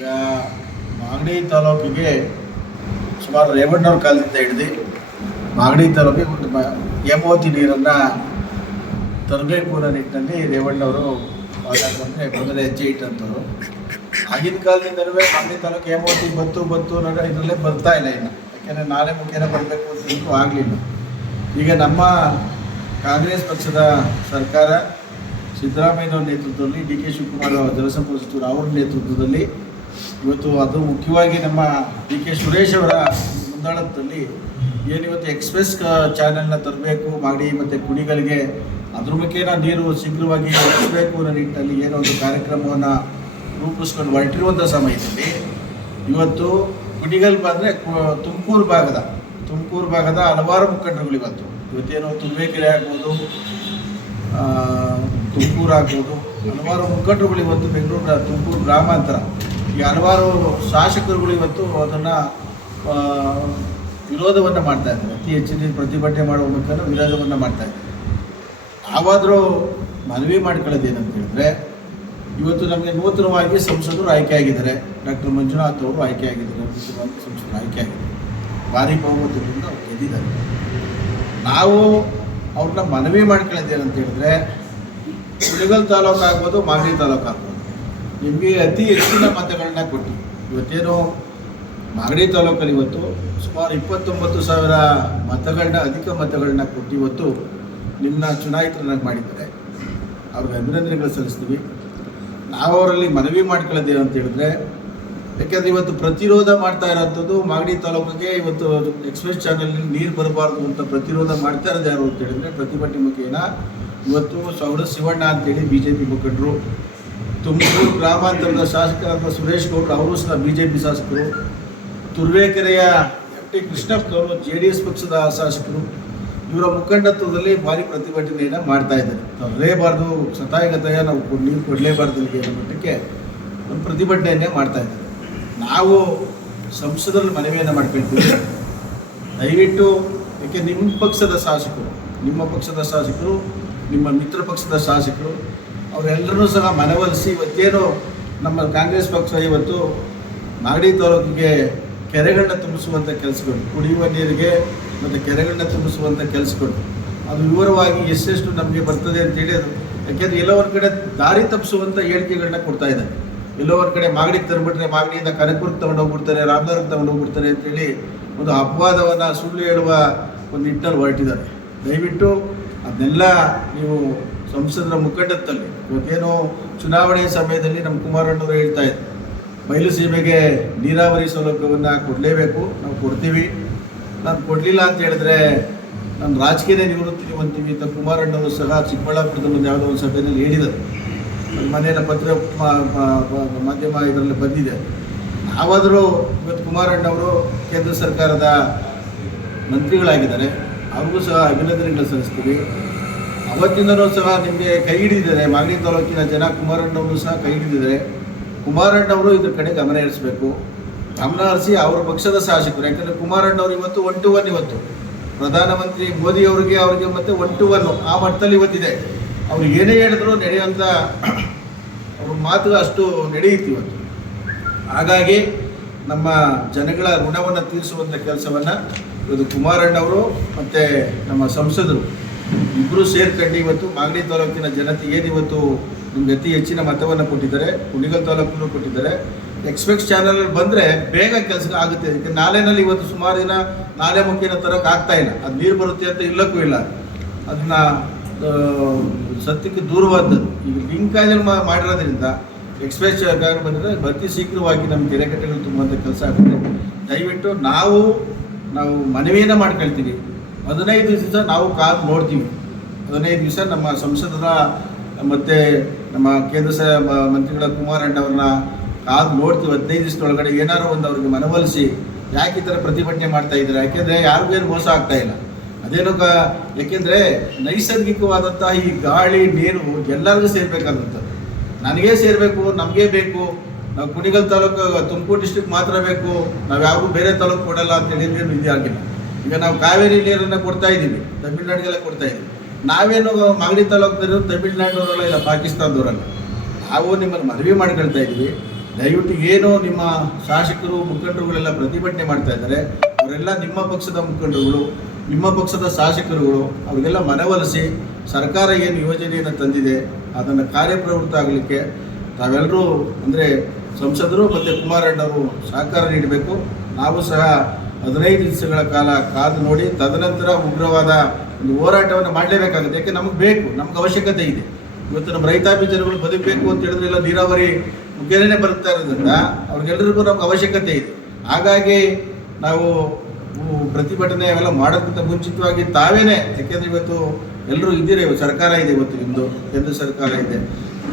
ಈಗ ಮಾಗಡಿ ತಾಲೂಕಿಗೆ ಸುಮಾರು ರೇವಣ್ಣವ್ರ ಕಾಲದಿಂದ ಹಿಡಿದು ಮಾಗಡಿ ತಾಲೂಕಿಗೆ ಒಂದು ಹೇಮಾವತಿ ನೀರನ್ನು ತರಬೇಕು ಅನ್ನೋ ನಿಟ್ಟಿನಲ್ಲಿ ರೇವಣ್ಣವರು ಮಾತಾಡ್ಕೊಂಡ್ರೆ ಮೊದಲೇ ಹೆಜ್ಜೆ ಇಟ್ಟಂಥವ್ರು. ಆಗಿನ ಕಾಲದಿಂದಲೂ ಮಾಗಡಿ ತಾಲೂಕು ಹೇಮಾವತಿ ಬತ್ತು ಬತ್ತು ಅನ್ನೋ ಇದರಲ್ಲೇ ಬರ್ತಾ ಇಲ್ಲ ಇನ್ನು. ಯಾಕೆಂದರೆ ನಾಳೆ ಮುಖೇನ ಬರಬೇಕು ಅಂತ ಆಗಲಿಲ್ಲ. ಈಗ ನಮ್ಮ ಕಾಂಗ್ರೆಸ್ ಪಕ್ಷದ ಸರ್ಕಾರ ಸಿದ್ದರಾಮಯ್ಯನವ್ರ ನೇತೃತ್ವದಲ್ಲಿ ಡಿ ಕೆ ಶಿವಕುಮಾರ್ ಜಲಸಂಪನ್ಮೂಲ ಸಚಿವರು ಅವರ ನೇತೃತ್ವದಲ್ಲಿ ಇವತ್ತು ಅದು ಮುಖ್ಯವಾಗಿ ನಮ್ಮ ಡಿ ಕೆ ಸುರೇಶ್ ಅವರ ಮುಂದಾಳತ್ವದಲ್ಲಿ ಏನಿವತ್ತು ಎಕ್ಸ್ಪ್ರೆಸ್ ಚಾನೆಲ್ನ ತರಬೇಕು, ಮಾಡಿ ಮತ್ತು ಕುಡಿಗಳಿಗೆ ಅದ್ರ ಮುಖೇನ ನೀರು ಶೀಘ್ರವಾಗಿ ಹರಿಸಬೇಕು ಅನ್ನೋ ನಿಟ್ಟಿನಲ್ಲಿ ಏನೋ ಒಂದು ಕಾರ್ಯಕ್ರಮವನ್ನು ರೂಪಿಸ್ಕೊಂಡು ಹೊರಟಿರುವಂಥ ಸಮಯದಲ್ಲಿ ಇವತ್ತು ಕುಡಿಗಲ್ ಬಂದರೆ ತುಮಕೂರು ಭಾಗದ ತುಮಕೂರು ಭಾಗದ ಹಲವಾರು ಮುಖಂಡರುಗಳು ಇವತ್ತು. ಇವತ್ತೇನೋ ತುರುವೇಕೆರೆ ಆಗ್ಬೋದು ತುಮಕೂರು ಆಗ್ಬೋದು, ಹಲವಾರು ಮುಖಂಡರುಗಳು ಇವತ್ತು ಬೆಂಗಳೂರು ತುಮಕೂರು ಗ್ರಾಮಾಂತರ ಈ ಹಲವಾರು ಶಾಸಕರುಗಳು ಇವತ್ತು ಅದನ್ನು ವಿರೋಧವನ್ನು ಮಾಡ್ತಾ ಇದ್ದಾರೆ. ಅತಿ ಹೆಚ್ಚಿನ ಪ್ರತಿಭಟನೆ ಮಾಡುವ ಮುಖಾಂತರ ವಿರೋಧವನ್ನು ಮಾಡ್ತಾ ಇದ್ದಾರೆ. ನಾವಾದರೂ ಮನವಿ ಮಾಡ್ಕೊಳ್ಳೋದು ಏನಂತ ಹೇಳಿದ್ರೆ, ಇವತ್ತು ನಮಗೆ ನೂತನವಾಗಿ ಸಂಸದರು ಆಯ್ಕೆ ಆಗಿದ್ದಾರೆ. ಡಾಕ್ಟರ್ ಮಂಜುನಾಥ್ ಅವರು ಆಯ್ಕೆ ನೂತನವಾಗಿ ಸಂಸದರು ಆಯ್ಕೆ ಆಗಿದ್ದಾರೆ. ಭಾರಿ ಬಹುಮತದಿಂದ ಅವ್ರು ಗೆದ್ದಿದ್ದಾರೆ. ನಾವು ಅವ್ರನ್ನ ಮನವಿ ಮಾಡ್ಕೊಳ್ಳೋದು ಏನಂತ ಹೇಳಿದ್ರೆ, ಕುಣಿಗಲ್ ತಾಲೂಕು ಆಗ್ಬೋದು ಮಾಗಡಿ ತಾಲೂಕು ಆಗ್ಬೋದು ನಿಮಗೆ ಅತಿ ಹೆಚ್ಚಿನ ಮತಗಳನ್ನ ಕೊಟ್ಟು ಇವತ್ತೇನು ಮಾಗಡಿ ತಾಲೂಕಲ್ಲಿ ಇವತ್ತು ಸುಮಾರು ಇಪ್ಪತ್ತೊಂಬತ್ತು ಸಾವಿರ ಮತಗಳನ್ನ ಅಧಿಕ ಮತಗಳನ್ನ ಕೊಟ್ಟು ಇವತ್ತು ನಿಮ್ಮನ್ನ ಚುನಾಯಿತರನ್ನಾಗಿ ಮಾಡಿದ್ದಾರೆ. ಅವ್ರಿಗೆ ಅಭಿನಂದನೆಗಳು ಸಲ್ಲಿಸ್ತೀವಿ. ನಾವು ಅವರಲ್ಲಿ ಮನವಿ ಮಾಡ್ಕೊಳ್ಳೋದೇನು ಅಂತ ಹೇಳಿದ್ರೆ, ಯಾಕೆಂದ್ರೆ ಇವತ್ತು ಪ್ರತಿರೋಧ ಮಾಡ್ತಾ ಇರೋಂಥದ್ದು ಮಾಗಡಿ ತಾಲೂಕಿಗೆ, ಇವತ್ತು ಎಕ್ಸ್ಪ್ರೆಸ್ ಚಾನಲ್ನಲ್ಲಿ ನೀರು ಬರಬಾರ್ದು ಅಂತ ಪ್ರತಿರೋಧ ಮಾಡ್ತಾ ಇರೋದು ಯಾರು ಅಂತ ಹೇಳಿದ್ರೆ, ಪ್ರತಿಭಟನೆ ಮುಖೇನ ಇವತ್ತು ಸೌಡ ಶಿವಣ್ಣ ಅಂತೇಳಿ ಬಿ ಜೆ ಪಿ ಮುಖಂಡರು. ತುಮಕೂರು ಗ್ರಾಮಾಂತರದ ಶಾಸಕರಾದ ಸುರೇಶ್ ಗೌಡ್ರು, ಅವರು ಸಹ ಬಿ ಜೆ ಪಿ ಶಾಸಕರು. ತುರ್ವೇಕೆರೆಯ ಎಫ್ ಟಿ ಕೃಷ್ಣಪ್ಪನವರು ಜೆ ಡಿ ಎಸ್ ಪಕ್ಷದ ಶಾಸಕರು. ಇವರ ಮುಖಂಡತ್ವದಲ್ಲಿ ಭಾರಿ ಪ್ರತಿಭಟನೆಯನ್ನು ಮಾಡ್ತಾ ಇದ್ದಾರೆ. ತರಲೇಬಾರ್ದು ಸತಾಯಗತಾಯ, ನಾವು ನೀರು ಕೊಡಲೇಬಾರ್ದು ಅನ್ನೋ ಮಟ್ಟಕ್ಕೆ ಒಂದು ಪ್ರತಿಭಟನೆಯನ್ನೇ ಮಾಡ್ತಾ ಇದ್ದಾರೆ. ನಾವು ಸಂಸದರಲ್ಲಿ ಮನವಿಯನ್ನು ಮಾಡ್ಕೊಳ್ತೀವಿ. ದಯವಿಟ್ಟು ಯಾಕೆ ನಿಮ್ಮ ಪಕ್ಷದ ಶಾಸಕರು, ನಿಮ್ಮ ಪಕ್ಷದ ಶಾಸಕರು, ನಿಮ್ಮ ಮಿತ್ರ ಪಕ್ಷದ ಶಾಸಕರು ಅವರೆಲ್ಲರೂ ಸಹ ಮನವೊಲಿಸಿ ಇವತ್ತೇನು ನಮ್ಮ ಕಾಂಗ್ರೆಸ್ ಪಕ್ಷ ಇವತ್ತು ಮಾಗಡಿ ತಾಲೂಕಿಗೆ ಕೆರೆಗಳನ್ನ ತುಂಬಿಸುವಂಥ ಕೆಲಸಗಳು, ಕುಡಿಯುವ ನೀರಿಗೆ ಮತ್ತು ಕೆರೆಗಳನ್ನ ತುಂಬಿಸುವಂಥ ಕೆಲಸಗಳು. ಅದು ವಿವರವಾಗಿ ಎಷ್ಟೆಷ್ಟು ನಮಗೆ ಬರ್ತದೆ ಅಂತೇಳಿ ಅದು ಯಾಕೆಂದರೆ ಎಲ್ಲೋ ಕಡೆ ದಾರಿ ತಪ್ಪಿಸುವಂಥ ಹೇಳಿಕೆಗಳನ್ನ ಕೊಡ್ತಾ ಇದ್ದಾರೆ. ಎಲ್ಲೋ ಕಡೆ ಮಾಗಡಿಗೆ ತರ್ಬಿಟ್ರೆ ಮಾಗಡಿಯಿಂದ ಕನಕಪುರಕ್ಕೆ ತಗೊಂಡು ಹೋಗ್ಬಿಡ್ತಾರೆ ರಾಮನಗರಕ್ಕೆ ತಗೊಂಡು ಹೋಗ್ಬಿಡ್ತಾರೆ ಅಂತೇಳಿ ಒಂದು ಅಪವಾದವನ್ನು ಸುಳ್ಳು ಹೇಳುವ ಒಂದು ನಿಟ್ಟಲ್ಲಿ ಹೊರಟಿದ್ದಾರೆ. ದಯವಿಟ್ಟು ಅದನ್ನೆಲ್ಲ ನೀವು ಸಂಸದರ ಮುಖಂಡತ್ವದಲ್ಲಿ ಇವತ್ತೇನೋ ಚುನಾವಣೆಯ ಸಮಯದಲ್ಲಿ ನಮ್ಮ ಕುಮಾರಣ್ಣವರು ಹೇಳ್ತಾ ಇದ್ರು ಬಯಲು ಸೀಮೆಗೆ ನೀರಾವರಿ ಸೌಲಭ್ಯವನ್ನು ಕೊಡಲೇಬೇಕು, ನಾವು ಕೊಡ್ತೀವಿ. ನಾನು ಕೊಡಲಿಲ್ಲ ಅಂತ ಹೇಳಿದ್ರೆ ನಾನು ರಾಜಕೀಯ ನಿವೃತ್ತಿಗೆ ಬಂತೀವಿ ಅಂತ ಕುಮಾರಣ್ಣವರು ಸಹ ಚಿಕ್ಕಬಳ್ಳಾಪುರದಲ್ಲಿ ಒಂದು ಯಾವುದೋ ಒಂದು ಸಭೆಯಲ್ಲಿ ಹೇಳಿದರು ನಮ್ಮ ಮನೆಯ ಪತ್ರ ಮಾಧ್ಯಮ ಇದರಲ್ಲಿ ಬಂದಿದೆ. ನಾವಾದರೂ ಇವತ್ತು ಕುಮಾರಣ್ಣವರು ಕೇಂದ್ರ ಸರ್ಕಾರದ ಮಂತ್ರಿಗಳಾಗಿದ್ದಾರೆ. ಅವ್ರಿಗೂ ಸಹ ಅಭಿನಂದನೆಗಳು ಸಲ್ಲಿಸ್ತೀವಿ. ಅವತ್ತಿಂದನೂ ಸಹ ನಿಮಗೆ ಕೈ ಹಿಡಿದಿದ್ದಾರೆ ಮಾಗಡಿ ತಾಲೂಕಿನ ಜನ ಕುಮಾರಣ್ಣವರು ಸಹ ಕೈ ಹಿಡಿದಿದ್ದಾರೆ ಕುಮಾರಣ್ಣವರು ಇದ್ರ ಕಡೆ ಗಮನ ಹರಿಸಬೇಕು. ಗಮನ ಹರಿಸಿ ಅವರ ಪಕ್ಷದ ಶಾಸಕರು, ಯಾಕಂದರೆ ಕುಮಾರಣ್ಣವರು ಇವತ್ತು ಒನ್ ಟು ಒನ್ ಇವತ್ತು. ಪ್ರಧಾನಮಂತ್ರಿ ಮೋದಿ ಅವರಿಗೆ ಅವರಿಗೆ ಮತ್ತೆ ಒನ್ ಟು ಒನ್ ಆ ಮಟ್ಟದಲ್ಲಿ ಇವತ್ತಿದೆ. ಅವ್ರು ಏನೇ ಹೇಳಿದ್ರು ನಡೆಯುವಂಥ ಅವ್ರ ಮಾತು ಅಷ್ಟು ನಡೆಯುತ್ತೆ ಇವತ್ತು. ಹಾಗಾಗಿ ನಮ್ಮ ಜನಗಳ ಋಣವನ್ನು ತೀರಿಸುವಂಥ ಕೆಲಸವನ್ನು ಇವತ್ತು ಕುಮಾರಣ್ಣವರು ಮತ್ತು ನಮ್ಮ ಸಂಸದರು ಇಬ್ಬರು ಸೇರ್ಕೊಂಡು ಇವತ್ತು ಮಾಗಡಿ ತಾಲೂಕಿನ ಜನತೆ ಏನಿವತ್ತು ನಿಮ್ಗೆ ಅತಿ ಹೆಚ್ಚಿನ ಮತವನ್ನು ಕೊಟ್ಟಿದ್ದಾರೆ, ಕುಣಿಗಲ್ ತಾಲೂಕನ್ನು ಕೊಟ್ಟಿದ್ದಾರೆ. ಎಕ್ಸ್ಪ್ರೆಸ್ ಚಾನಲ್ ಬಂದರೆ ಬೇಗ ಕೆಲಸ ಆಗುತ್ತೆ. ಯಾಕೆ ನಾಲೆನಲ್ಲಿ ಇವತ್ತು ಸುಮಾರು ದಿನ ನಾಲೆ ಮುಖೇನ ತರೋಕೆ ಆಗ್ತಾ ಇಲ್ಲ. ಅದು ನೀರು ಬರುತ್ತೆ ಅಂತ ಇಲ್ಲಕ್ಕೂ ಇಲ್ಲ. ಅದನ್ನ ಸತ್ಯಕ್ಕೆ ದೂರವಾದದ್ದು. ಈಗ ಲಿಂಕ್ ಮಾಡಿರೋದ್ರಿಂದ ಎಕ್ಸ್ಪ್ರೆಸ್ ಕಾರ್ಡ್ ಬಂದರೆ ಅತಿ ಶೀಘ್ರವಾಗಿ ನಮ್ಮ ಕೆರೆಕಟ್ಟೆಗಳು ತುಂಬುವಂಥ ಕೆಲಸ ಆಗುತ್ತೆ. ದಯವಿಟ್ಟು ನಾವು ನಾವು ಮನವಿಯನ್ನು ಮಾಡ್ಕೊಳ್ತೀವಿ. ಹದಿನೈದು ದಿವಸ ನಾವು ಕಾದು ನೋಡ್ತೀವಿ. ಹದಿನೈದು ದಿವಸ ನಮ್ಮ ಸಂಸದರ, ಮತ್ತು ನಮ್ಮ ಕೇಂದ್ರ ಸ ಕುಮಾರ್ ಅಂಡ್ ಕುಮಾರಣ್ಣವ್ರನ್ನ ಕಾದು ನೋಡ್ತೀವಿ. ಹದಿನೈದು ದಿವಸದೊಳಗಡೆ ಏನಾರು ಒಂದು ಅವ್ರಿಗೆ ಮನವೊಲಿಸಿ ಯಾಕೆ ಈ ಥರ ಪ್ರತಿಭಟನೆ ಮಾಡ್ತಾ ಇದ್ದಾರೆ? ಯಾಕೆಂದರೆ ಯಾರಿಗೂ ಏನು ಮೋಸ ಆಗ್ತಾ ಇಲ್ಲ. ಅದೇನೋ ಕ, ಯಾಕೆಂದರೆ ನೈಸರ್ಗಿಕವಾದಂತಹ ಈ ಗಾಳಿ, ನೀರು ಎಲ್ಲರಿಗೂ ಸೇರಬೇಕಾದಂಥದ್ದು. ನನಗೇ ಸೇರಬೇಕು, ನಮಗೇ ಬೇಕು. ನಾವು ಕುಣಿಗಲ್ ತಾಲೂಕು, ತುಮಕೂರು ಡಿಸ್ಟಿಕ್ ಮಾತ್ರ ಬೇಕು. ನಾವು ಯಾರಿಗೂ ಬೇರೆ ತಾಲೂಕು ಕೊಡಲ್ಲ ಅಂತ ಹೇಳಿದ್ರೆ ಇದು ಆಗಿಲ್ಲ. ಈಗ ನಾವು ಕಾವೇರಿ ನೀರನ್ನು ಕೊಡ್ತಾ ಇದ್ದೀವಿ. ತಮಿಳ್ನಾಡಿಗೆಲ್ಲ ಕೊಡ್ತಾ ಇದ್ದೀವಿ. ನಾವೇನು ಮಾಗಡಿ ತಾಲೂಕಿನವರು ತಮಿಳ್ನಾಡಿನವರಲ್ಲ ಇಲ್ಲ, ಪಾಕಿಸ್ತಾನದವರಲ್ಲ, ನಾವು ನಿಮ್ಮನ್ನು ಮನವಿ ಮಾಡ್ಕೊಳ್ತಾ ಇದ್ದೀವಿ ದಯವಿಟ್ಟು ಏನು ನಿಮ್ಮ ಶಾಸಕರು, ಮುಖಂಡರುಗಳೆಲ್ಲ ಪ್ರತಿಭಟನೆ ಮಾಡ್ತಾ ಇದ್ದಾರೆ, ಅವರೆಲ್ಲ ನಿಮ್ಮ ಪಕ್ಷದ ಮುಖಂಡರುಗಳು, ನಿಮ್ಮ ಪಕ್ಷದ ಶಾಸಕರುಗಳು, ಅವರಿಗೆಲ್ಲ ಮನವೊಲಿಸಿ ಸರ್ಕಾರ ಏನು ಯೋಜನೆಯನ್ನು ತಂದಿದೆ, ಅದನ್ನು ಕಾರ್ಯಪ್ರವೃತ್ತ ಆಗಲಿಕ್ಕೆ ತಾವೆಲ್ಲರೂ ಅಂದರೆ ಸಂಸದರು ಮತ್ತು ಕುಮಾರಣ್ಣವರು ಸಹಕಾರ ನೀಡಬೇಕು. ನಾವು ಸಹ ಹದಿನೈದು ದಿವಸಗಳ ಕಾಲ ಕಾದು ನೋಡಿ, ತದನಂತರ ಉಗ್ರವಾದ ಒಂದು ಹೋರಾಟವನ್ನು ಮಾಡಲೇಬೇಕಾಗುತ್ತೆ. ಯಾಕೆ ನಮಗೆ ಬೇಕು, ನಮ್ಗೆ ಅವಶ್ಯಕತೆ ಇದೆ. ಇವತ್ತು ನಮ್ಮ ರೈತಾಪಿ ಜನಗಳು ಬದುಕಬೇಕು ಅಂತ ಹೇಳಿದ್ರೆ ಎಲ್ಲ ನೀರಾವರಿ ಮುಖೇನೇ ಬರುತ್ತಾ ಇರೋದ್ರಿಂದ ಅವ್ರಿಗೆಲ್ಲರಿಗೂ ನಮ್ಗೆ ಅವಶ್ಯಕತೆ ಇದೆ. ಹಾಗಾಗಿ ನಾವು ಪ್ರತಿಭಟನೆ ಅವೆಲ್ಲ ಮಾಡೋದಕ್ಕಿಂತ ಮುಂಚಿತವಾಗಿ ತಾವೇನೆ, ಯಾಕೆಂದ್ರೆ ಇವತ್ತು ಎಲ್ಲರೂ ಇದ್ದೀರಿ, ಇವತ್ತು ಸರ್ಕಾರ ಇದೆ ಇವತ್ತು ಇಂದು ಕೇಂದ್ರ ಸರ್ಕಾರ ಇದೆ.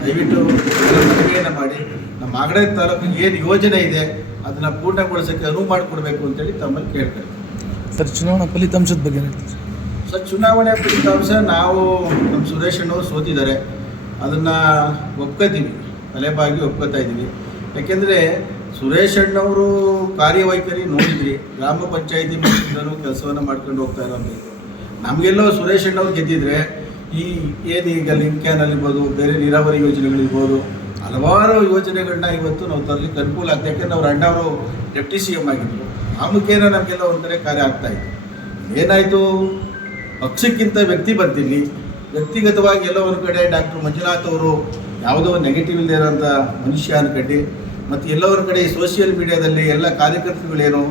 ದಯವಿಟ್ಟು ಮನವಿಯನ್ನು ಮಾಡಿ. ನಮ್ಮ ಮಾಗಡಿ ತಾಲೂಕಿಗೆ ಏನು ಯೋಜನೆ ಇದೆ, ಅದನ್ನ ಪೂರ್ಣಗೊಳಿಸೋಕ್ಕೆ ಅನುವು ಮಾಡಿಕೊಡ್ಬೇಕು ಅಂತೇಳಿ ತಮ್ಮಲ್ಲಿ ಕೇಳ್ತಾರೆ ಸರ್, ಚುನಾವಣಾ ಫಲಿತಾಂಶದ ಬಗ್ಗೆ ಏನು ಸರ್ ಚುನಾವಣೆ ಫಲಿತಾಂಶ ನಾವು ನಮ್ಮ ಸುರೇಶ್ ಅಣ್ಣವ್ರು ಸೋತಿದ್ದಾರೆ. ಅದನ್ನು ಒಪ್ಕೋತೀವಿ. ತಲೆಬಾಗಿ ಒಪ್ಕೋತಾ ಇದ್ದೀವಿ. ಯಾಕೆಂದರೆ ಸುರೇಶ್ ಅಣ್ಣವರು ಕಾರ್ಯವೈಖರಿ ನೋಡಿದ್ರಿ. ಗ್ರಾಮ ಪಂಚಾಯಿತಿ ಮಟ್ಟದಲ್ಲೂ ಕೆಲಸವನ್ನು ಮಾಡ್ಕೊಂಡು ಹೋಗ್ತಾ ಇರೋದು ನಮಗೆಲ್ಲೋ ಸುರೇಶ್ ಅಣ್ಣವ್ರು ಗೆದ್ದಿದ್ರೆ ಈ ಏನೀಗ ಲಿಂಕ್ ಕ್ಯಾನಲ್ ಇರ್ಬೋದು, ಬೇರೆ ನೀರಾವರಿ ಯೋಜನೆಗಳಿರ್ಬೋದು ಹಲವಾರು ಯೋಜನೆಗಳನ್ನ ಇವತ್ತು ನಾವು ತರಲಿಕ್ಕೆ ಅನುಕೂಲ ಆಗ್ತದೆ ಯಾಕೆಂದ್ರೆ ಅವ್ರ ಅಣ್ಣವರು ಡೆಪ್ಟಿ ಸಿ ಎಂ ಆಗಿದ್ರು. ಆ ನಮಗೆಲ್ಲ ಒಂದರೆ ಕಾರ್ಯ ಆಗ್ತಾ ಇತ್ತು ಏನಾಯಿತು? ಪಕ್ಷಕ್ಕಿಂತ ವ್ಯಕ್ತಿ ಬಂದಿಲ್ಲಿ, ವ್ಯಕ್ತಿಗತವಾಗಿ ಎಲ್ಲೋ ಒಂದು ಕಡೆ ಡಾಕ್ಟರ್ ಮಂಜುನಾಥ್ ಅವರು ಯಾವುದೋ ನೆಗೆಟಿವ್ ಇಲ್ಲದೆ ಇರೋಂಥ ಮನುಷ್ಯ ಅನ್ಕಂಡು ಮತ್ತು ಎಲ್ಲವರ ಕಡೆ ಸೋಷಿಯಲ್ ಮೀಡಿಯಾದಲ್ಲಿ ಎಲ್ಲ ಕಾರ್ಯಕರ್ತರುಗಳೇನು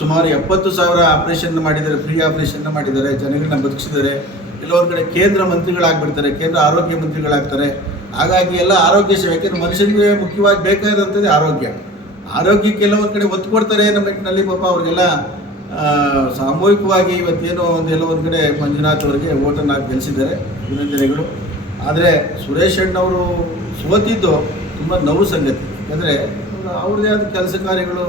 ಸುಮಾರು ಎಪ್ಪತ್ತು ಸಾವಿರ ಆಪರೇಷನ್ ಮಾಡಿದ್ದಾರೆ ಫ್ರೀ ಆಪರೇಷನ್ ಮಾಡಿದ್ದಾರೆ, ಜನಗಳನ್ನ ಬದುಕಿಸಿದ್ದಾರೆ ಎಲ್ಲೋ ಕಡೆ ಕೇಂದ್ರ ಮಂತ್ರಿಗಳಾಗ್ಬಿಡ್ತಾರೆ, ಕೇಂದ್ರ ಆರೋಗ್ಯ ಮಂತ್ರಿಗಳಾಗ್ತಾರೆ. ಹಾಗಾಗಿ ಎಲ್ಲ ಆರೋಗ್ಯ ಸೇವೆ, ಯಾಕೆಂದ್ರೆ ಮನುಷ್ಯನಿಗೆ ಮುಖ್ಯವಾಗಿ ಬೇಕಾದಂಥದ್ದು ಆರೋಗ್ಯ. ಆರೋಗ್ಯಕ್ಕೆ ಕೆಲವೊಂದು ಕಡೆ ಒತ್ತು ಕೊಡ್ತಾರೆ ನಮ್ಮ ಪಾಪ ಅವ್ರಿಗೆಲ್ಲ ಸಾಮೂಹಿಕವಾಗಿ ಇವತ್ತೇನೋ ಒಂದು ಎಲ್ಲ ಒಂದು ಕಡೆ ಮಂಜುನಾಥ್ ಅವರಿಗೆ ಓಟನ್ನು ಹಾಕಿ ಗೆಲ್ಲಿಸಿದ್ದಾರೆ ಅಭಿನಂದನೆಗಳು ಆದರೆ ಸುರೇಶ್ ಅಣ್ಣವರು ಸೋತಿದ್ದು ತುಂಬ ನೋವು ಸಂಗತಿ. ಯಾಕಂದರೆ ಅವ್ರದ್ದೇ ಆದ ಕೆಲಸ ಕಾರ್ಯಗಳು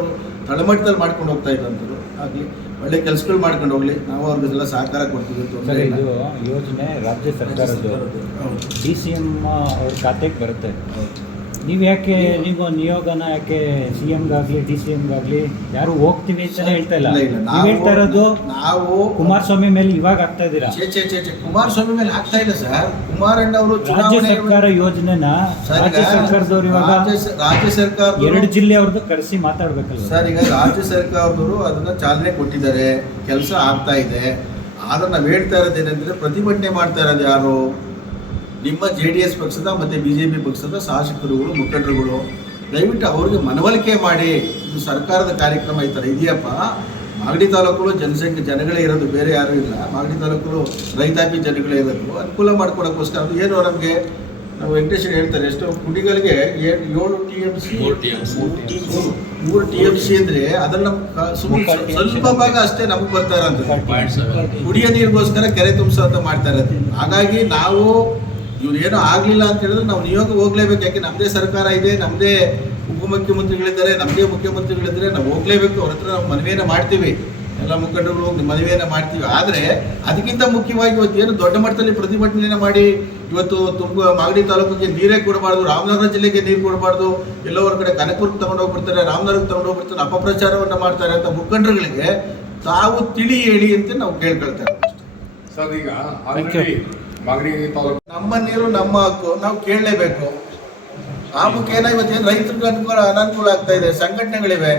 ತಳಮಟ್ಟದಲ್ಲಿ ಮಾಡ್ಕೊಂಡು ಹೋಗ್ತಾ ಇದ್ದಂಥದ್ದು ಆಗಲಿ ಒಳ್ಳೆ ಕೆಲಸಗಳು ಮಾಡ್ಕೊಂಡು ಹೋಗ್ಲಿ. ನಾವು ಅವ್ರಿಗೆಲ್ಲ ಸಹಕಾರ ಕೊಡ್ತೀವಿ ಇದು ಯೋಜನೆ ರಾಜ್ಯ ಸರ್ಕಾರದ್ದು. ಹೌದು. ಡಿ ಸಿ ಎಂ ಅವ್ರ ಖಾತೆಗೆ ಬರುತ್ತೆ. ಹೌದು. ನೀವು ಯಾಕೆ ನೀವು ನಿಯೋಗನ ಯಾಕೆ ಸಿ ಎಮ್ಗಾಗಲಿ ಡಿ ಸಿ ಎಮ್ಗಾಗಲಿ ಯಾರು ಹೋಗ್ತೀವಿ ಅಂತ ಹೇಳ್ತಾ ಇಲ್ಲ. ನೀವು ಹೇಳ್ತಾ ಇರೋದು ನಾವು ಕುಮಾರಸ್ವಾಮಿ ಮೇಲೆ ಇವಾಗ ಆಗ್ತಾ ಇದ್ದೀರಾ? ಚೇ ಚೇ ಕುಮಾರಸ್ವಾಮಿ ಮೇಲೆ ಆಗ್ತಾ ಇಲ್ಲ ಸರ್. ಕುಮಾರಣ್ಣ ಅವರು ರಾಜ್ಯ ಸರ್ಕಾರ ಯೋಜನೆನ ರಾಜ್ಯ ಸರ್ಕಾರದವ್ರು ಇವಾಗ ರಾಜ್ಯ ಸರ್ಕಾರ ಎರಡು ಜಿಲ್ಲೆ ಅವ್ರದ್ದು ಕರೆಸಿ ಮಾತಾಡ್ಬೇಕಲ್ಲ ಸರ್ ಈಗ ರಾಜ್ಯ ಸರ್ಕಾರದವರು ಅದನ್ನ ಚಾಲನೆ ಕೊಟ್ಟಿದ್ದಾರೆ. ಕೆಲಸ ಆಗ್ತಾ ಇದೆ. ಅದನ್ನ ನಾವು ಹೇಳ್ತಾ ಇರೋದೇನೆಂದ್ರೆ ಪ್ರತಿಭಟನೆ ಮಾಡ್ತಾ ಇರೋದು ಯಾರು? ನಿಮ್ಮ ಜೆ ಡಿ ಎಸ್ ಪಕ್ಷದ ಮತ್ತು ಬಿ ಜೆ ಪಿ ಪಕ್ಷದ ಶಾಸಕರುಗಳು ಮುಖಂಡರುಗಳು ದಯವಿಟ್ಟು ಅವ್ರಿಗೆ ಮನವೊಲಿಕೆ ಮಾಡಿ. ಇದು ಸರ್ಕಾರದ ಕಾರ್ಯಕ್ರಮ ಈ ಥರ ಇದೆಯಪ್ಪ. ಮಾಗಡಿ ತಾಲೂಕುಗಳು ಜನಸಂಖ್ಯೆ ಜನಗಳೇ ಇರೋದು ಬೇರೆ ಯಾರೂ ಇಲ್ಲ. ಮಾಗಡಿ ತಾಲೂಕುಗಳು ರೈತಾಪಿ ಜನಗಳೇ ಇರೋದು. ಅನುಕೂಲ ಮಾಡ್ಕೊಡೋಕ್ಕೋಸ್ಕರ ಅದು ಏನು ನಮಗೆ ನಾವು ವೆಂಕಟೇಶ್ವರ ಹೇಳ್ತಾರೆ ಎಷ್ಟು ಕುಡಿಗಳಿಗೆ ಏಳು ಏಳು ಟಿ ಎಂ ಸಿ ಮೂರು ಟಿ ಎಂ ಸಿ. ಅಂದ್ರೆ ಅದನ್ನ ಸ್ವಲ್ಪ ಭಾಗ ಅಷ್ಟೇ ನಮ್ಗೆ ಬರ್ತಾ ಇರೋದು. ಕುಡಿಯೋ ನೀರಿಗೋಸ್ಕರ ಕೆರೆ ತುಂಬಿಸೋ ಅಂತ ಮಾಡ್ತಾ ಇರೋದು. ಹಾಗಾಗಿ ನಾವು ಇವ್ರು ಏನೋ ಆಗ್ಲಿಲ್ಲ ಅಂತ ಹೇಳಿದ್ರೆ ನಾವು ನಿಯೋಗ ಹೋಗ್ಲೇಬೇಕು. ಯಾಕೆ ನಮ್ಮದೇ ಸರ್ಕಾರ ಇದೆ ನಮ್ಮದೇ ಉಪಮುಖ್ಯಮಂತ್ರಿಗಳಿದ್ದಾರೆ ನಮ್ಮದೇ ಮುಖ್ಯಮಂತ್ರಿಗಳಿದ್ದಾರೆ ನಾವು ಹೋಗ್ಲೇಬೇಕು. ಅವ್ರ ಹತ್ರ ನಾವು ಮನವಿಯನ್ನು ಮಾಡ್ತೀವಿ. ಎಲ್ಲ ಮುಖಂಡರು ಹೋಗಿ ಮನವಿಯನ್ನು ಮಾಡ್ತೀವಿ. ಆದರೆ ಅದಕ್ಕಿಂತ ಮುಖ್ಯವಾಗಿ ಇವತ್ತು ಏನು ದೊಡ್ಡ ಮಟ್ಟದಲ್ಲಿ ಪ್ರತಿಭಟನೆಯನ್ನು ಮಾಡಿ ಇವತ್ತು ತುಂಬ ಮಾಗಡಿ ತಾಲೂಕಿಗೆ ನೀರೇ ಕೊಡಬಾರ್ದು ರಾಮನಗರ ಜಿಲ್ಲೆಗೆ ನೀರು ಕೊಡಬಾರ್ದು ಎಲ್ಲೋ ಒಂದು ಕಡೆ ಕನಕಪುರಕ್ಕೆ ತಗೊಂಡು ಹೋಗ್ಬಿಡ್ತಾರೆ ರಾಮನಗರಕ್ಕೆ ತಗೊಂಡು ಹೋಗ್ಬಿಡ್ತಾರೆ ಅಪಪ್ರಚಾರವನ್ನು ಮಾಡ್ತಾರೆ ಅಂತ ಮುಖಂಡರುಗಳಿಗೆ ತಾವು ತಿಳಿ ಹೇಳಿ ಅಂತ ನಾವು ಕೇಳ್ಕೊಳ್ತಾರೆ ಸರ್ ಈಗ ಆಲ್ರೆಡಿ ಮಾಗಡಿ ತಾಲೂಕು. ನಮ್ಮ ನೀರು ನಮ್ಮ ಹಕ್ಕು ನಾವು ಕೇಳಲೇಬೇಕು. ಆ ಮುಖೇನ ಇವತ್ತೇನು ರೈತರಿಗೆ ಅನುಕೂಲ ಅನಾನುಕೂಲ ಆಗ್ತಾ ಇದೆ ಸಂಘಟನೆಗಳಿವೆ.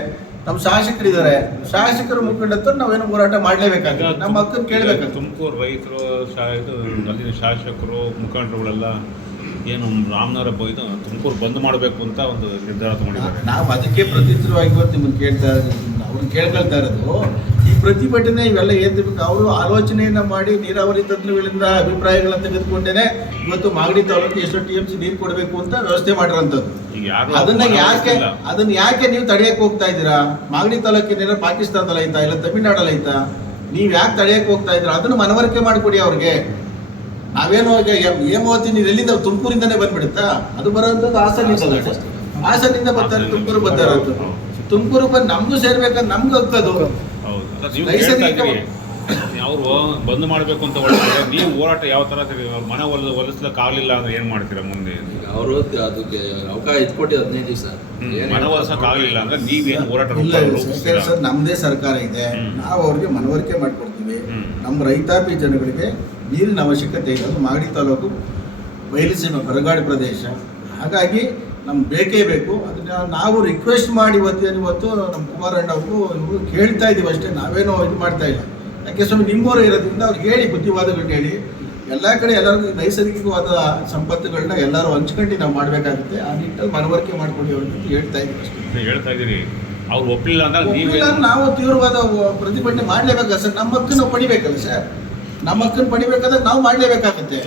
ನಮ್ಮ ಶಾಸಕರಿದ್ದಾರೆ. ಶಾಸಕರ ಮುಖಂಡತ್ರ ನಾವೇನು ಹೋರಾಟ ಮಾಡಲೇಬೇಕಾಗುತ್ತೆ? ನಮ್ಮ ಹಕ್ಕನ್ನು ಕೇಳಬೇಕು ತುಮಕೂರು ರೈತರು ಶಾ ಇದು ಅಲ್ಲಿನ ಶಾಸಕರು ಮುಖಂಡರುಗಳೆಲ್ಲ ಏನು ರಾಮನಗರ ಇದು ತುಮಕೂರು ಬಂದ್ ಮಾಡಬೇಕು ಅಂತ ಒಂದು ನಿರ್ಧಾರ ತಗೊಂಡಿದ್ದಾರೆ. ನಾವು ಅದಕ್ಕೆ ಪ್ರತ್ಯುತ್ತರವಾಗಿ ಇವತ್ತು ನಿಮ್ಮನ್ನು ಕೇಳ್ತಾ ಅವ್ರನ್ನ ಕೇಳ್ಕೊಳ್ತಾ ಇರೋದು ಪ್ರತಿಭಟನೆ ಇವೆಲ್ಲ ಏನ್ಬೇಕು ಅವರು ಆಲೋಚನೆಯನ್ನ ಮಾಡಿ ನೀರಾವರಿ ತಜ್ಞಗಳಿಂದ ಅಭಿಪ್ರಾಯಗಳನ್ನ ತೆಗೆದುಕೊಂಡೇನೆ ಇವತ್ತು ಮಾಗಡಿ ತಾಲೂಕು ಎಷ್ಟು ಟಿ ಎಂ ಸಿ ನೀರು ಕೊಡಬೇಕು ಅಂತ ವ್ಯವಸ್ಥೆ ಮಾಡಿರೋಂಥದ್ದು. ಅದನ್ನ ಯಾಕೆ. ಅದನ್ನ ಯಾಕೆ ನೀವು ತಡೆಯಕ್ಕೆ ಹೋಗ್ತಾ ಇದ್ದೀರಾ? ಮಾಗಡಿ ತಾಲೂಕಿನ ಪಾಕಿಸ್ತಾನದಲ್ಲಿ ಐತಾ ಇಲ್ಲ ತಮಿಳ್ನಾಡಲ್ಲಿ ಐತಾ ನೀವು ಯಾಕೆ ತಡೆಯಕ್ಕೆ ಹೋಗ್ತಾ ಇದ್ದೀರಾ? ಅದನ್ನು ಮನವರಿಕೆ ಮಾಡಿಕೊಡಿ ಅವ್ರಿಗೆ. ನಾವೇನೋ ಈಗ ಓದ್ತೀನಿ ಎಲ್ಲಿಂದ ತುಮಕೂರಿಂದನೇ ಬಂದ್ಬಿಡುತ್ತಾ? ಅದು ಬರೋಂಥದ್ದು ಹಾಸನಿಂದ ಹಾಸನಿಂದ ಬರ್ತಾರೆ ತುಮಕೂರು ಬರ್ತಾರೆ ತುಮಕೂರು ಬಂದು ನಮಗೂ ಸೇರ್ಬೇಕಂತ ನಮ್ಗೆ ಹಕ್ಕದು ಹೌದು. ಅವರು ಬಂದ್ ಮಾಡಬೇಕು ಅಂತ ಒಳ್ಳೆ ನೀವು ಹೋರಾಟ ಯಾವ ತರ ಮನ ಒಲ ಒಲಿಸ್ಲಕ್ಕೆ ಆಗ್ಲಿಲ್ಲ ಅಂದ್ರೆ ಏನ್ ಮಾಡ್ತೀರಾ ಮುಂದೆ? ಅವರು ಅದಕ್ಕೆ ಅವಕಾಶ ಇದ್ಕೊಟ್ಟಿ ಹದಿನೈದು ದಿವಸ. ಮನ ಒಲಿಸಕ್ ಆಗ್ಲಿಲ್ಲ ಅಂದ್ರೆ ನೀವೇನು ಹೋರಾಟ ಸರ್ ನಮ್ಮದೇ ಸರ್ಕಾರ ಇದೆ. ನಾವು ಅವ್ರಿಗೆ ಮನವರಿಕೆ ಮಾಡ್ಕೊಡ್ತೀವಿ. ನಮ್ಮ ರೈತಾಪಿ ಜನಗಳಿಗೆ ನೀರಿನ ಅವಶ್ಯಕತೆ ಇದೆ. ಅದು ಮಾಗಡಿ ತಾಲೂಕು ಬಯಲುಸೀಮೆ ಬರಗಾಡು ಪ್ರದೇಶ. ಹಾಗಾಗಿ ನಮ್ಗೆ ಬೇಕೇ ಬೇಕು. ಅದನ್ನ ನಾವು ರಿಕ್ವೆಸ್ಟ್ ಮಾಡಿ ಇವತ್ತು ಇವತ್ತು ನಮ್ಮ ಕುಮಾರಣ್ಣ ಅವರು ಇವರು ಕೇಳ್ತಾ ಇದೀವಿ ಅಷ್ಟೇ. ನಾವೇನೋ ಇದು ಮಾಡ್ತಾ ಇಲ್ಲ. ಯಾಕೆ ಸ್ವಾಮಿ ನಿಮ್ಮವರೇ ಇರೋದ್ರಿಂದ ಅವ್ರಿಗೆ ಹೇಳಿ ಬುದ್ಧಿವಾದಗಳನ್ನ ಹೇಳಿ. ಎಲ್ಲ ಕಡೆ ಎಲ್ಲರಿಗೂ ನೈಸರ್ಗಿಕವಾದ ಸಂಪತ್ತುಗಳನ್ನ ಎಲ್ಲರೂ ಹಂಚ್ಕೊಂಡು ನಾವು ಮಾಡಬೇಕಾಗುತ್ತೆ. ಆ ನಿಟ್ಟಲ್ಲಿ ಮನವರಿಕೆ ಮಾಡ್ಕೊಳ್ಳಿ ಅಂತ ಹೇಳ್ತಾ ಇದ್ದೀವಿ ಅಷ್ಟೇ. ಹೇಳ್ತಾ ಇದ್ದೀರಿ. ಅವ್ರು ಒಪ್ಪಿಲ್ಲ ಅಂದ್ರೆ ನಾವು ತೀವ್ರವಾದ ಪ್ರತಿಭಟನೆ ಮಾಡಲೇಬೇಕಲ್ಲ ಸರ್. ನಮ್ಮ ಹಕ್ಕನ್ನು ನಾವು ಪಡಿಬೇಕಲ್ಲ ಸರ್. ನಮ್ಮ ಹಕ್ಕನ್ನು ಪಡಿಬೇಕಾದ್ರೆ ನಾವು ಮಾಡಲೇಬೇಕಾಗುತ್ತೆ.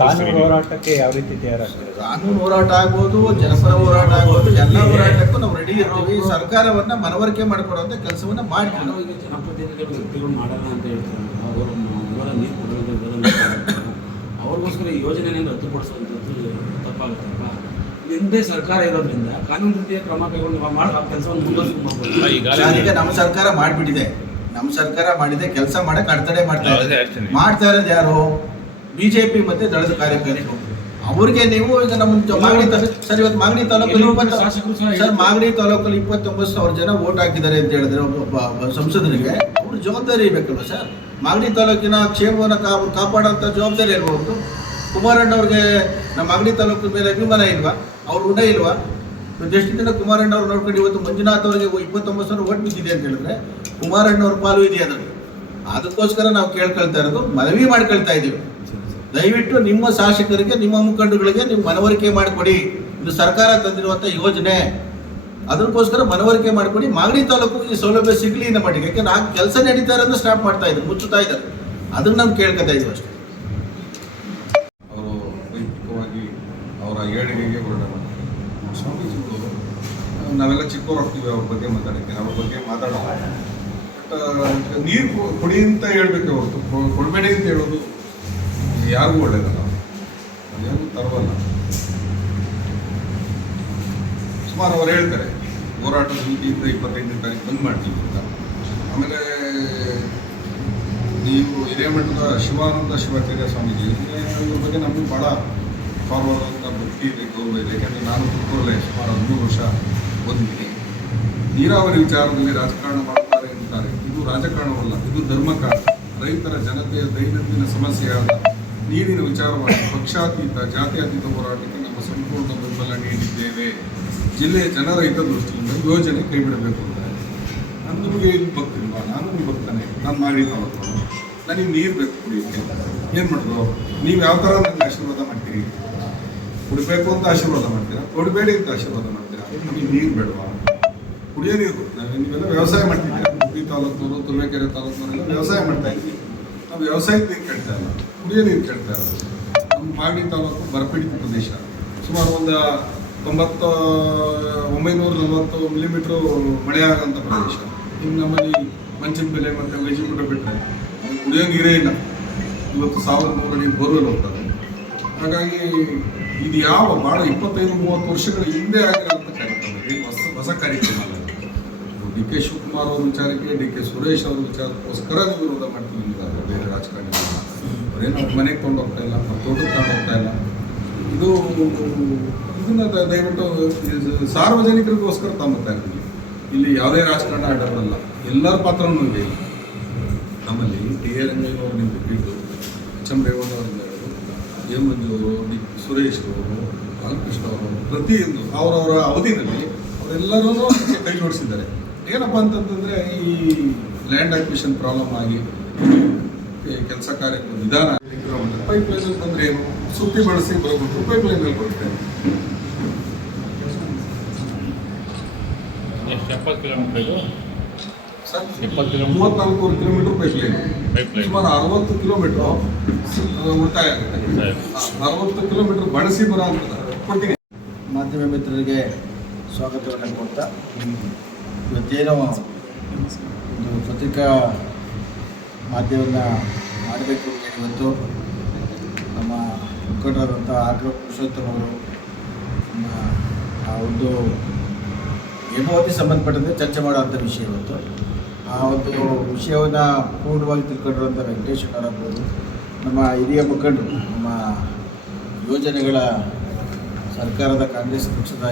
ಕಾನೂನು ಹೋರಾಟಕ್ಕೆ ಯಾವ ರೀತಿ ತಯಾರಾಗ್ತದೆ? ಕಾನೂನು ಹೋರಾಟ ಆಗ್ಬೋದು ಜನಪರ ಹೋರಾಟ ಆಗ್ಬೋದು ಎಲ್ಲ ಹೋರಾಟಕ್ಕೂ ನಾವು ರೆಡಿ ಇರ್ತೀವಿ. ಸರ್ಕಾರವನ್ನ ಮನವರಿಕೆ ಮಾಡಿಕೊಡುವಂತ ಕೆಲಸವನ್ನ ಮಾಡ್ತೀವಿ ನಾವು. ಈಗ ಜನಪ್ರತಿನಿಧಿಗಳು ವ್ಯಕ್ತಿಗಳು ಮಾಡಲ್ಲ ಅಂತ ಹೇಳ್ತಾರೆ. ಅವರು ಇವಾಗ ನೀರು. ಅವ್ರಿಗೋಸ್ಕರ ಈ ಯೋಜನೆಯನ್ನು ರದ್ದುಪಡಿಸುವಂಥದ್ದು ತಪ್ಪಾಗುತ್ತಪ್ಪ? ಹಿಂದೆ ಸರ್ಕಾರ ಇರೋದ್ರಿಂದ ಕಾನೂನು ರೀತಿಯ ಕ್ರಮ ಕೈಗೊಂಡು ನಾವು ಮಾಡೋ ಆ ಕೆಲಸವನ್ನು ಮುಂದುವರಿಸ್ಕೊಂಡು ಈಗ ನಮ್ಮ ಸರ್ಕಾರ ಮಾಡ್ಬಿಟ್ಟಿದೆ. ನಮ್ಮ ಸರ್ಕಾರ ಮಾಡಿದೆ ಕೆಲಸ ಮಾಡಕ್ ಅಡೆತಡೆ ಮಾಡ್ತಾ ಇದೆ. ಮಾಡ್ತಾ ಇರೋದು ಯಾರು? ಬಿಜೆಪಿ ಮತ್ತೆ ದಳದ ಕಾರ್ಯಕರ್ತರು. ಅವ್ರಿಗೆ ನೀವು ಈಗ ನಮ್ಮ ಮಾಗಡಿ ಸರ್ ಇವತ್ತು ಮಾಗಡಿ ತಾಲೂಕಲ್ಲಿ ಸರ್ ಮಾಗಡಿ ತಾಲೂಕಲ್ಲಿ ಇಪ್ಪತ್ತೊಂಬತ್ತು ಸಾವಿರ ಜನ ವೋಟ್ ಹಾಕಿದ್ದಾರೆ ಅಂತ ಹೇಳಿದ್ರೆ ಒಬ್ಬ ಸಂಸದರಿಗೆ ಅವ್ರ ಜವಾಬ್ದಾರಿ ಇರಬೇಕಲ್ವ ಸರ್? ಮಾಗಡಿ ತಾಲೂಕಿನ ಕ್ಷೇಮವನ್ನು ಕಾ ಕಾಪಾಡೋಂಥ ಜವಾಬ್ದಾರಿ ಇರ್ಬೋದು ಕುಮಾರಣ್ಣ ಅವ್ರಿಗೆ ನಮ್ಮ ಮಾಗಡಿ ತಾಲೂಕಿನ ಮೇಲೆ ಅಭಿಮಾನ ಇಲ್ವಾ? ಅವ್ರ ಉಡ ಇಲ್ವಾ? ಎಷ್ಟು ದಿನ ಕುಮಾರಣ್ಣ ಅವ್ರು ನೋಡ್ಕೊಂಡು ಇವತ್ತು ಮಂಜುನಾಥ್ ಅವರಿಗೆ ಇಪ್ಪತ್ತೊಂಬತ್ತು ಸಾವಿರ ಓಟ್ ಬಿದ್ದಿದೆ ಅಂತ ಹೇಳಿದ್ರೆ ಕುಮಾರಣ್ಣ ಅವ್ರ ಪಾಲು ಇದೆ ಅದರಲ್ಲಿ. ಅದಕ್ಕೋಸ್ಕರ ನಾವು ಕೇಳ್ಕೊಳ್ತಾ ಇರೋದು, ಮನವಿ ಮಾಡ್ಕೊಳ್ತಾ ಇದ್ದೀವಿ ದಯವಿಟ್ಟು ನಿಮ್ಮ ಶಾಸಕರಿಗೆ, ನಿಮ್ಮ ಮುಖಂಡಗಳಿಗೆ ನೀವು ಮನವರಿಕೆ ಮಾಡಿಕೊಡಿ. ಇದು ಸರ್ಕಾರ ತಂದಿರುವಂಥ ಯೋಜನೆ. ಅದಕ್ಕೋಸ್ಕರ ಮನವರಿಕೆ ಮಾಡಿಕೊಡಿ. ಮಾಗಡಿ ತಾಲೂಕು ಈ ಸೌಲಭ್ಯ ಸಿಗಲಿ ನಮ್ಮ ಮಟ್ಟಿಗೆ. ಯಾಕೆಂದ್ರೆ ಆ ಕೆಲಸ ನಡೀತಾ ಇರೋದನ್ನ ಸ್ಟಾಪ್ ಮಾಡ್ತಾ ಇದ್ದಾರೆ ಮುಚ್ಚುತ್ತಾ ಇದ್ದಾರೆ ಅದನ್ನ ನಾವು ಕೇಳ್ಕೊತಾ ಇದ್ದೀವಿ ಅಷ್ಟೇ. ಅವರು ವೈಯಕ್ತಿಕವಾಗಿ ಅವರ ಏಳಿಗೆಗೆ ಸ್ವಾಮೀಜಿಗಳು, ನಾವೆಲ್ಲ ಚಿಕ್ಕವ್ರು ಹೋಗ್ತೀವಿ ಅವ್ರ ಬಗ್ಗೆ ಮಾತಾಡೋಕ್ಕೆ. ಅವ್ರ ಬಗ್ಗೆ ನೀರು ಕೊಡಿ ಅಂತ ಹೇಳ್ಬೇಕು ಹೊರತು ಕೊಡಬೇಡಿ ಅಂತ ಹೇಳೋದು ಯಾರಿಗೂ ಒಳ್ಳೇದಲ್ಲ. ಅದೇನು ತರವಲ್ಲ. ಸುಮಾರು ಅವ್ರು ಹೇಳ್ತಾರೆ, ಹೋರಾಟದ ಮಿತಿಯಿಂದ ಇಪ್ಪತ್ತೈದನೇ ತಾರೀಕು ಬಂದ್ ಮಾಡ್ತೀವಿ ಅಂತ. ಆಮೇಲೆ ನೀವು ಹಿರೇಮಠದ ಶಿವಾನಂದ ಶಿವಾಚಾರ್ಯ ಸ್ವಾಮೀಜಿ ಇವ್ರ ಬಗ್ಗೆ ನಮಗೆ ಭಾಳ ಫಾರ್ವರ್ಡ್ ಅಂತ ಭಕ್ತಿ ಇದೆ, ಗೌರವ ಇದೆ. ಯಾಕಂದರೆ ನಾನು ಕುತ್ಕೊಳ್ಳೆ ಸುಮಾರು ಹದಿಮೂರು ವರ್ಷ ಬಂದಿದ್ದೀನಿ ನೀರಾವರಿ ವಿಚಾರದಲ್ಲಿ ರಾಜಕಾರಣ ಮಾಡ್ತಾರೆ ಅಂತಾರೆ. ರಾಜಕಾರಣವಲ್ಲ, ಇದು ಧರ್ಮಕಾರ ರೈತರ ಜನತೆಯ ದೈನಂದಿನ ಸಮಸ್ಯೆಯಾದ ನೀರಿನ ವಿಚಾರವಾಗಿ ಪಕ್ಷಾತೀತ, ಜಾತ್ಯಾತೀತ ಹೋರಾಟಕ್ಕೆ ನಮ್ಮ ಸಂಪೂರ್ಣ ಬೆಂಬಲ ನೀಡಿದ್ದೇವೆ. ಜಿಲ್ಲೆಯ ಜನರ ಹಿತದೃಷ್ಟಿಯಿಂದ ಯೋಜನೆ ಕೈ ಬಿಡಬೇಕು ಅಂತ. ನಾನು ನಿಮಗೆ ಇಲ್ಲಿ ಭಕ್ತಿಲ್ವಾ ನಾನು ನಿಮ್ಗೆ ಬರ್ತಾನೆ ನಾನು ಮಾಡಿ ಅವರು ನನಗೆ ನೀರು ಬೇಕು ಕುಡಿಯೋಕ್ಕೆ ಏನು ಮಾಡೋದು? ನೀವು ಯಾವ ಥರ ನನಗೆ ಆಶೀರ್ವಾದ ಮಾಡ್ತೀರಿ? ಕುಡಿಬೇಕು ಅಂತ ಆಶೀರ್ವಾದ ಮಾಡ್ತೀರಾ? ಕೊಡಬೇಡಿ ಅಂತ ಆಶೀರ್ವಾದ ಮಾಡ್ತೀರಾ? ನಮಗೆ ನೀರು ಬೇಡವಾ? ಕುಡಿಯೋ ನೀರು ನಾವು ನೀವೆಲ್ಲ ವ್ಯವಸಾಯ ಮಾಡ್ತಿದ್ದೀರಾ? ಉಡುಪಿ ತಾಲೂಕಿನವರು ತುರುವೇಕೆರೆ ತಾಲೂಕಿನವರೆಲ್ಲ ವ್ಯವಸಾಯ ಮಾಡ್ತಾ ಇದ್ವಿ. ನಾವು ವ್ಯವಸಾಯದ ನೀರು ಕೇಳ್ತಾ ಇಲ್ಲ. ಕುಡಿಯೋ ನೀರು ಕೇಳ್ತಾ ಇರೋದು ನಮ್ಮ ಮಾಗಡಿ ತಾಲೂಕು ಬರಪೀಡಿತ ಪ್ರದೇಶ. ಸುಮಾರು ಒಂದು ತೊಂಬತ್ತು ಒಂಬೈನೂರ ನಲವತ್ತು ಮಿಲಿಮೀಟ್ರು ಮಳೆ ಆಗೋಂಥ ಪ್ರದೇಶ. ಇನ್ನು ನಮ್ಮಲ್ಲಿ ಮಂಚಿನ ಬೆಲೆ ಮತ್ತು ವೈಜಿಪುಟ ಬಿಟ್ಟರೆ ಕುಡಿಯೋ ನೀರೇ ಇಲ್ಲ. ಇವತ್ತು ಸಾವಿರದ ನೂರು ಅಡಿ ಬೋರ್ವೆಲ್ ಹೋಗ್ತದೆ. ಹಾಗಾಗಿ ಇದು ಯಾವ ಭಾಳ ಇಪ್ಪತ್ತೈದು ಮೂವತ್ತು ವರ್ಷಗಳ ಹಿಂದೆ ಆಗಿರೋಂಥ ಕಾರ್ಯಕ್ರಮ. ಹೊಸ ಹೊಸ ಕಾರ್ಯಕ್ರಮ ಡಿ ಕೆ ಶಿವಕುಮಾರ್ ಅವ್ರ ವಿಚಾರಕ್ಕೆ, ಡಿ ಕೆ ಸುರೇಶ್ ಅವ್ರ ವಿಚಾರಕ್ಕೋಸ್ಕರ ವಿರೋಧ ಮಾಡ್ತೀವಿ ಬೇರೆ ರಾಜಕಾರಣಿ ಅವರೇನು ಅವ್ರ ಮನೆಗೆ ತೊಗೊಂಡು ಹೋಗ್ತಾ ಇಲ್ಲ, ಅವ್ರ ತೋಟಕ್ಕೆ ತಗೊಂಡು ಹೋಗ್ತಾ ಇಲ್ಲ. ಇದು, ಇದನ್ನ ದಯವಿಟ್ಟು ಸಾರ್ವಜನಿಕರಿಗೋಸ್ಕರ ತಗೊಂಬರ್ತಾ ಇರ್ತೀವಿ. ಇಲ್ಲಿ ಯಾವುದೇ ರಾಜಕಾರಣ ಆಡೋರಲ್ಲ ಎಲ್ಲರ ಪಾತ್ರನೂ ಇದೆ. ನಮ್ಮಲ್ಲಿ ಟಿ ಎ ನಿಮ್ಗೆ ಬಿಟ್ಟು ಎಚ್ ಎಂ ರೇವಣ್ಣವರಿಂದ ಹಿಡಿದು ಎಂ ಅವರು ಡಿ ಸುರೇಶ್ ಅವರು, ಬಾಲಕೃಷ್ಣ ಅವರು, ಪ್ರತಿಯೊಂದು ಅವರವರ ಅವಧಿನಲ್ಲಿ ಅವರೆಲ್ಲರೂ ಕೈ ಜೋಡಿಸಿದ್ದಾರೆ. ಏನಪ್ಪ ಅಂತಂತಂದರೆ ಈ ಲ್ಯಾಂಡ್ ಅಡ್ಮಿಷನ್ ಪ್ರಾಬ್ಲಮ್ ಆಗಿ ಕೆಲಸ ಕಾರ್ಯಕ್ಕೆ ನಿಧಾನ ಪೈಪ್ ಲೈನ್ ಅಂತಂದ್ರೆ ಏನು? ಸುತ್ತಿ ಬಳಸಿ ಬರಬೇಕು ಪೈಪ್ ಲೈನಲ್ಲಿ ಬರುತ್ತೆ. ಎಷ್ಟು ಎಪ್ಪತ್ತು ಕಿಲೋಮೀಟರ್ ಇದು? ಸರ್ ಎಪ್ಪತ್ತು ಕಿಲೋಮೀಟರ್ ಮೂವತ್ನಾಲ್ಕೂವರೆ kilometre pipe line pipe line ಸುಮಾರು ಅರವತ್ತು ಕಿಲೋಮೀಟರ್ ಉಳಿತಾಯ ಆಗುತ್ತೆ. ಅರವತ್ತು ಕಿಲೋಮೀಟರ್ ಬಳಸಿ ಬರೋ ಅಂತ ಕೊಟ್ಟಿಗೆ. ಮಾಧ್ಯಮ ಮಿತ್ರರಿಗೆ ಸ್ವಾಗತವನ್ನು ಕೊಡ್ತಾ ಇವತ್ತೇನೋ ಒಂದು ಪತ್ರಿಕಾ ಮಾಧ್ಯಮವನ್ನು ಮಾಡಬೇಕು ಅಂತ ಇವತ್ತು ನಮ್ಮ ಮುಖಂಡರಾದಂಥ ಆಗ್ರ ಪುರುಷೋತ್ತಮ್ ಅವರು ನಮ್ಮ ಆ ಒಂದು ಹೇಮಾವತಿ ಸಂಬಂಧಪಟ್ಟಂತೆ ಚರ್ಚೆ ಮಾಡುವಂಥ ವಿಷಯ ಇವತ್ತು ಆ ಒಂದು ವಿಷಯವನ್ನು ಪೂರ್ಣವಾಗಿ ತಿಳ್ಕೊಂಡಿರುವಂಥ ವೆಂಕಟೇಶ್ ಅವರಾಗ್ಬೋದು ನಮ್ಮ ಹಿರಿಯ ಮುಖಂಡರು, ನಮ್ಮ ಯೋಜನೆಗಳ ಸರ್ಕಾರದ ಕಾಂಗ್ರೆಸ್ ಪಕ್ಷದ